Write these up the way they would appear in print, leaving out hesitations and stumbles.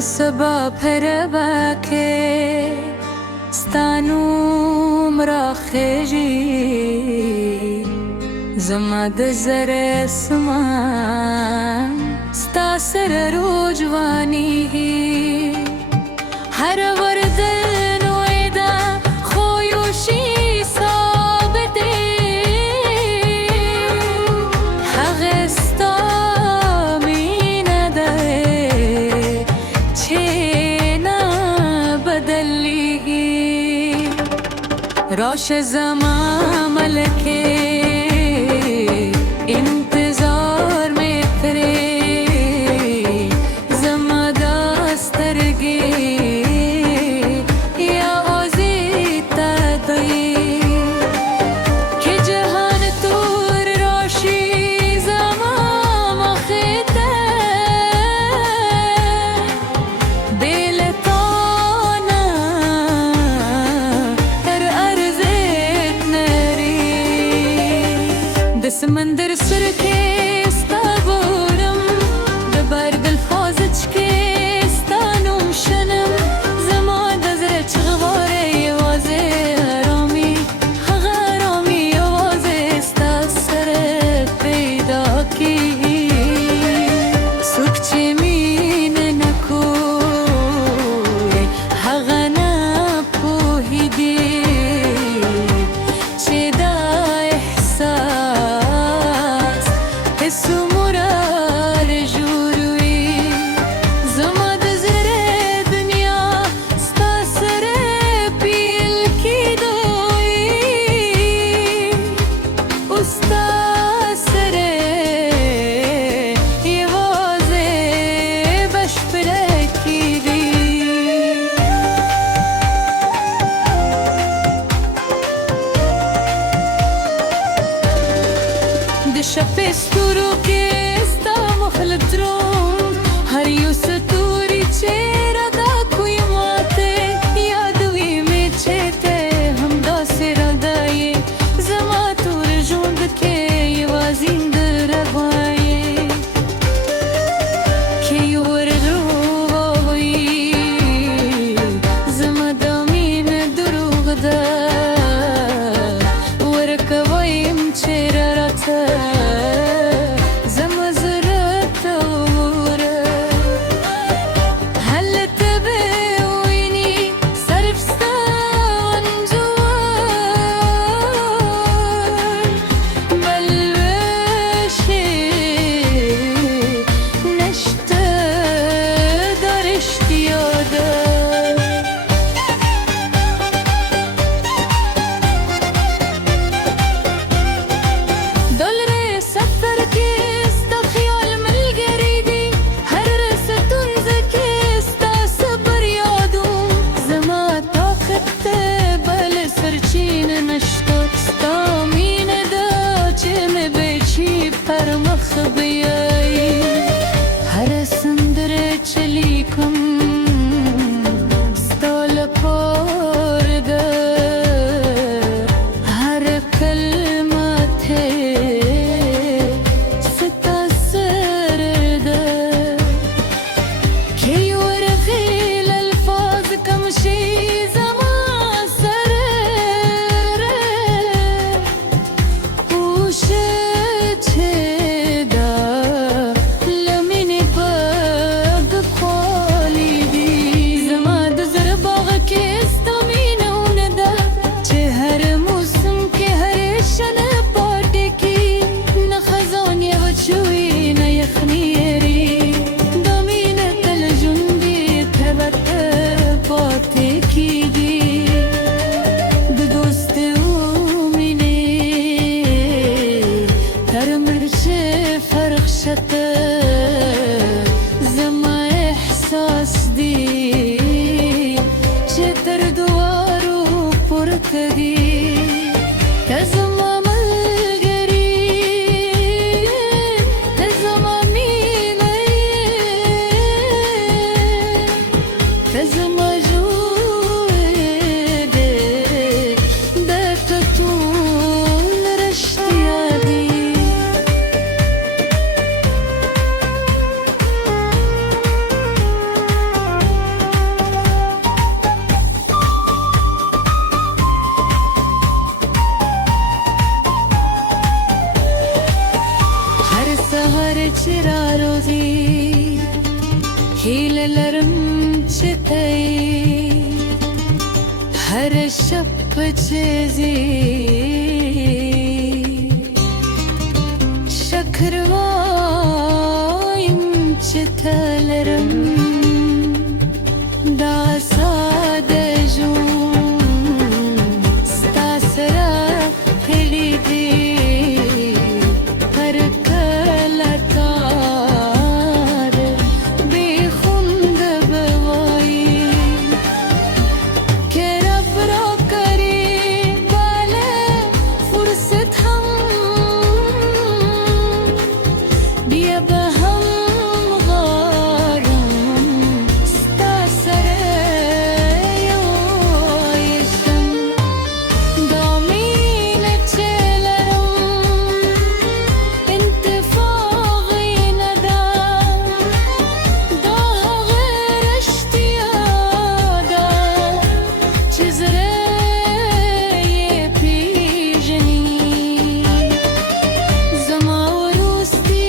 سبا پربکه ستانوم را خیجی زما د زر اسمان ستا سر رو جوانی هر وردن ویدا خویوشی ثابته هغه ستا مینه ده چې نه بدلیږي راشه زما ملکه انتظار میں تیرے زما دسترگی یا آوازی تا دی کہ جہان تور راشی زما مخیطه دل تانا هر ارزت نری د سمندر سر کے ستا بورم د بار بالفاظ چکے ستا نوم شنم زما د زړه چغواره یوازې آرامي هغه آرامي یوازې ستا سره پیدا کیږي څوک چې مینه نه کوي هغه نه پوهیږي چې دا احساس سمورار جوړوي زما د زړه دنیا ستا سره پیل کیدوي او ستا سره یوازې بشپړه کیږي د شپې ستورو کې ستا مخلب دروم هر یو ستوري چې رادا کوي ماته یادوي مې چې ته همداسې رادا یې زما تور ژوند کې یوازې د روا یې کې ورغلو وایي زما د مینې دروغ ده ورکویم چې راته بچزی şakırvayım çetelerim da sadece stasera pelidi perkalatar bekhund bevayi ke rab ra kare bale fursat ham بیا به هم غارم ستا سره یویشم دامین چلرم انتفاقی ندم دا غیر اشتیادا چیزره پیجنی زما ورستی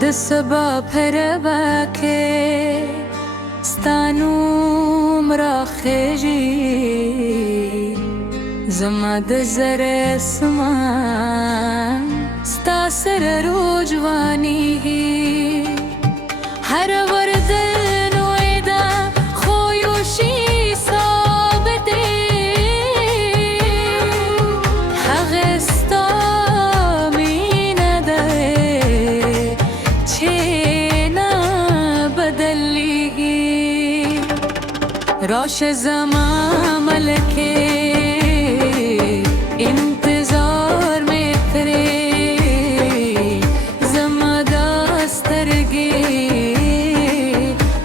دسبا پرباکه ستانوم را خیجی زما د زره سمان ستا سر روجوانی هر ورد نویدا خویوشی ثابته حغستا مینه ده چینا بدلیگی روش زمان ملکه انتظار میں تیرے زما داسترگی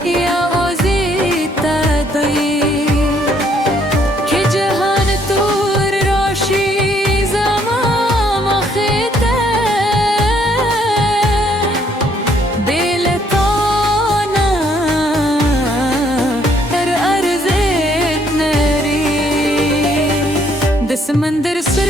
یا اوزیتا دی کہ جہان تور روشی زما مخیتا بیلتانا ہر ارزت نری د سمندر سر